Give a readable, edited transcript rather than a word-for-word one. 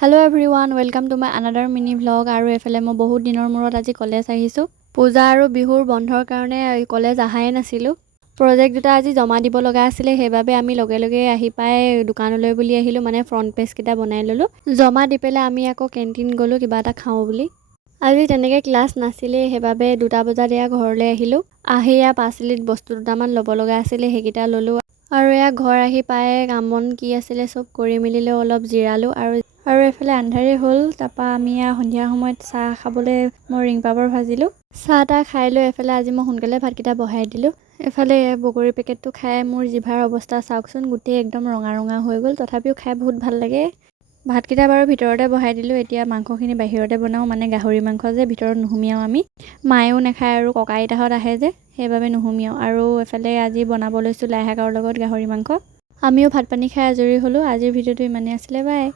Hello everyone, welcome to my another mini vlog আৰু এফালে মই বহুত দিনৰ মূৰত আজি কলেজ আহিছো। পূজা আৰু বিহুৰ বন্ধৰ কাৰণে কলেজ আহাই নাছিলো। প্ৰজেক্ট দুটা আজি জমা দিব লগা আছিল, সেইবাবে আমি লগে লগে আহি পাই দোকানলৈ বুলি আহিলো, মানে ফ্ৰন্ট পেজ কিটা বনাই ললো। জমা দি পেলে আমি আকৌ কেন্টিন গলো কিবা এটা খাওঁ বুলি। আজি তেনেকে ক্লাছ নাছিলে, সেইবাবে 2টা বজাত ঘৰলৈ আহিলো। আহি 5 লিট বস্তু দুটামান ল'ব লগা আছিল, সেইকিটা ললো। আৰু ঘৰ আহি পাই কাম বন কি আছিলে সব কৰি মিলিলে অলপ জিৰালো আৰু এফালে আন্ধাৰে হ'ল। তাপা আমি সন্ধিয়া সময়ত চাহ খাবলৈ মই ৰিং পাপৰ ভাজিলো। চাহ তা খাই লৈ এফালে আজি মই সোনকালে ভাতকিটা বহাই দিলো। এফালে বগৰী পেকেটটো খাই মোৰ জিভাৰ অৱস্থা চাওকচোন, গোটেই একদম ৰঙা ৰঙা হৈ গ'ল। তথাপিও খাই বহুত ভাল লাগে। ভাতকিটা বাৰু ভিতৰতে বহাই দিলো। এতিয়া মাংসখিনি বাহিৰতে বনাও, মানে গাহৰি মাংস যে ভিতৰত নুহুমিয়াও আমি। মায়েও নাখায় আৰু ককা আইতাহঁত আহে যে, সেইবাবে নুহুমিয়াও। আৰু এফালে আজি বনাব লৈছো লাই শাকৰ লগত গাহৰি মাংস। আমিও ভাত পানী খাই আজৰি হলো। আজিৰ ভিডিঅ'টো ইমানেই আছিলে, বাই।